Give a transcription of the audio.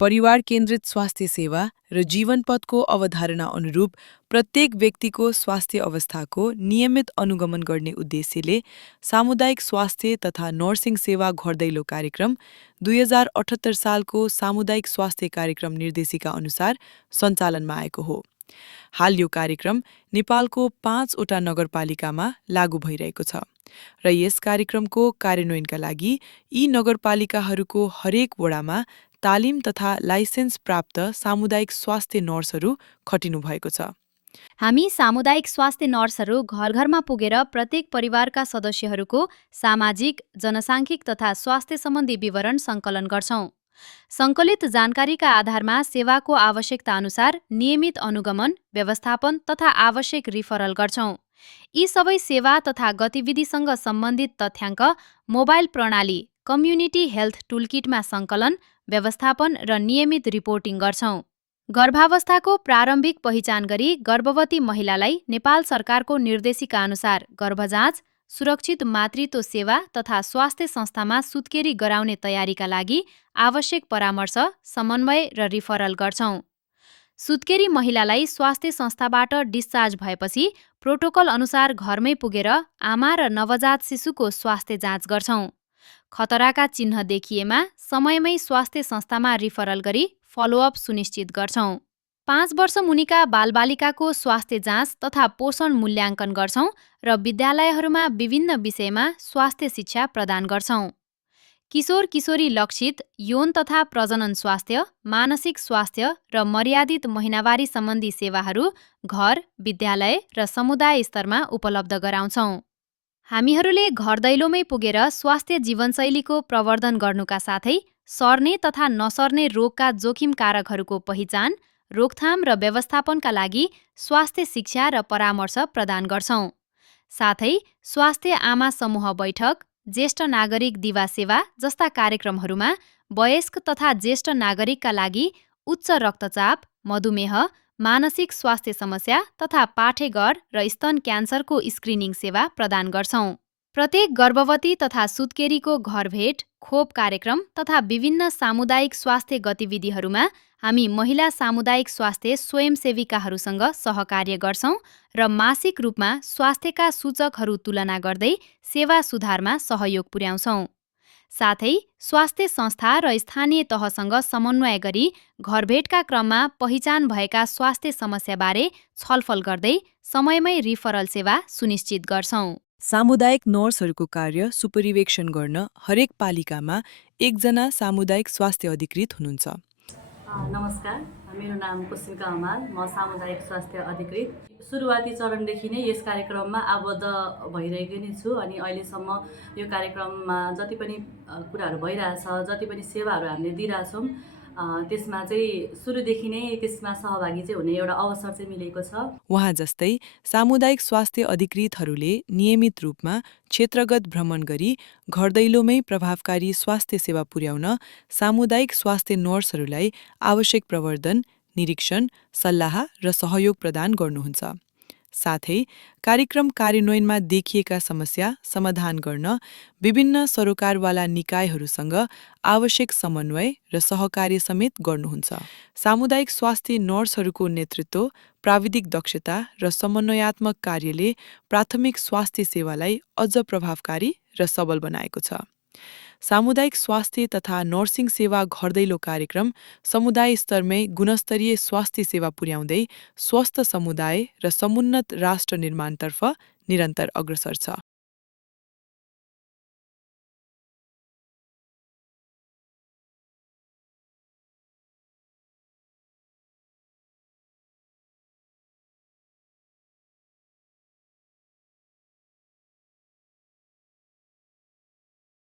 परिवार केन्द्रित स्वास्थ्य सेवा र जीवनपथको अवधारणा अनुरूप प्रत्येक व्यक्तिको स्वास्थ्य अवस्थाको नियमित अनुगमन गर्ने उद्देश्यले सामुदायिक स्वास्थ्य तथा नर्सिङ सेवा घरदैलो कार्यक्रम 2078 सालको सामुदायिक स्वास्थ्य कार्यक्रम निर्देशिका अनुसार सञ्चालनमा आएको हो। हाल यो कार्यक्रम नेपालको 5वटा नगरपालिकामा लागू भइरहेको छ र यस कार्यक्रमको कार्यान्वयनका लागि यी नगरपालिकाहरूको हरेक वडामा तालिम तथा लाइसेन्स प्राप्त सामुदायिक स्वास्थ्य नर्सहरू खटिनु भएको छ। हामी सामुदायिक स्वास्थ्य नर्सहरू घर घरमा पुगेर प्रत्येक परिवारका सदस्यहरूको सामाजिक, जनसाङ्खिक तथा स्वास्थ्य सम्बन्धी विवरण सङ्कलन गर्छौँ। सङ्कलित जानकारीका आधारमा सेवाको आवश्यकता अनुसार नियमित अनुगमन, व्यवस्थापन तथा आवश्यक रिफरल गर्छौँ। यी सबै सेवा तथा गतिविधिसँग सम्बन्धित तथ्याङ्क मोबाइल प्रणाली कम्युनिटी हेल्थ टुलकिटमा सङ्कलन, व्यवस्थापन र नियमित रिपोर्टिङ गर्छौँ। गर्भावस्थाको प्रारम्भिक पहिचान गरी गर्भवती महिलालाई नेपाल सरकारको निर्देशिका अनुसार गर्भजाँच, सुरक्षित मातृत्व सेवा तथा स्वास्थ्य संस्थामा सुत्केरी गराउने तयारीका लागि आवश्यक परामर्श, समन्वय र रिफरल गर्छौँ। सुत्केरी महिलालाई स्वास्थ्य संस्थाबाट डिस्चार्ज भएपछि प्रोटोकल अनुसार घरमै पुगेर आमा र नवजात शिशुको स्वास्थ्य जाँच गर्छौँ। खतराका चिन्ह देखिएमा समयमै स्वास्थ्य संस्थामा रिफरल गरी फलोअप सुनिश्चित गर्छौँ। 5 वर्ष मुनिका बालबालिकाको स्वास्थ्य जाँच तथा पोषण मूल्याङ्कन गर्छौँ र विद्यालयहरूमा विभिन्न विषयमा स्वास्थ्य शिक्षा प्रदान गर्छौँ। किशोर किशोरी लक्षित यौन तथा प्रजनन स्वास्थ्य, मानसिक स्वास्थ्य र मर्यादित महिनावारी सम्बन्धी सेवाहरू घर, विद्यालय र समुदाय स्तरमा उपलब्ध गराउँछौँ। हामीहरूले घर दैलोमै पुगेर स्वास्थ्य जीवनशैलीको प्रवर्धन गर्नुका साथै सर्ने तथा नसर्ने रोगका जोखिम कारकहरूको पहिचान, रोकथाम र व्यवस्थापनका लागि स्वास्थ्य शिक्षा र परामर्श प्रदान गर्छौँ। साथै स्वास्थ्य आमा समूह बैठक, ज्येष्ठ नागरिक दिवा सेवा जस्ता कार्यक्रमहरूमा वयस्क तथा ज्येष्ठ नागरिकका लागि उच्च रक्तचाप, मधुमेह, मानसिक स्वास्थ्य समस्या तथा पाठेघर र स्तन क्यान्सरको स्क्रिनिङ सेवा प्रदान गर्छौँ। प्रत्येक गर्भवती तथा सुत्केरीको घरभेट, खोप कार्यक्रम तथा विभिन्न सामुदायिक स्वास्थ्य गतिविधिहरूमा हामी महिला सामुदायिक स्वास्थ्य स्वयंसेविकाहरूसँग सहकार्य गर्छौँ र मासिक रूपमा स्वास्थ्यका सूचकहरू तुलना गर्दै सेवा सुधारमा सहयोग पुर्याउँछौँ। साथै स्वास्थ्य संस्था र स्थानीय तहसँग समन्वय गरी घरभेटका क्रममा पहिचान भएका स्वास्थ्य समस्याबारे छलफल गर्दै समयमै रिफरल सेवा सुनिश्चित गर्छौँ। सामुदायिक नर्सहरूको कार्य सुपरिवेक्षण गर्न हरेक पालिकामा एकजना सामुदायिक स्वास्थ्य अधिकृत हुनुहुन्छ। नमस्कार, मेरो नाम कुसुमिका हमाल, म सामुदायिक स्वास्थ्य अधिकृत। सुरुवाती चरणदेखि नै यस कार्यक्रममा आबद्ध भइरहेको नै छु अनि अहिलेसम्म यो कार्यक्रममा जति पनि कुराहरू भइरहेछ, जति पनि सेवाहरू हामीले दिइरहेछौँ त्यसमा चाहिँ सुरुदेखि नै त्यसमा सहभागी चाहिँ हुने एउटा अवसर चाहिँ मिलेको छ। उहाँ जस्तै सामुदायिक स्वास्थ्य अधिकृतहरूले नियमित रूपमा क्षेत्रगत भ्रमण गरी घरदैलोमै प्रभावकारी स्वास्थ्य सेवा पुर्याउन सामुदायिक स्वास्थ्य नर्सहरूलाई आवश्यक प्रवर्धन, निरीक्षण, सल्लाह र सहयोग प्रदान गर्नुहुन्छ। साथै कार्यक्रम कार्यान्वयनमा देखिएका समस्या समाधान गर्न विभिन्न सरोकारवाला निकायहरूसँग आवश्यक समन्वय र सहकार्य समेत गर्नुहुन्छ। सामुदायिक स्वास्थ्य नर्सहरूको नेतृत्व, प्राविधिक दक्षता र समन्वयात्मक कार्यले प्राथमिक स्वास्थ्य सेवालाई अझ प्रभावकारी र सबल बनाएको छ। सामुदायिक स्वास्थ्य तथा नर्सिङ सेवा घरदैलो कार्यक्रम समुदाय स्तरमै गुणस्तरीय स्वास्थ्य सेवा पुर्याउँदै स्वस्थ समुदाय र समुन्नत राष्ट्र निर्माणतर्फ निरन्तर अग्रसर छ।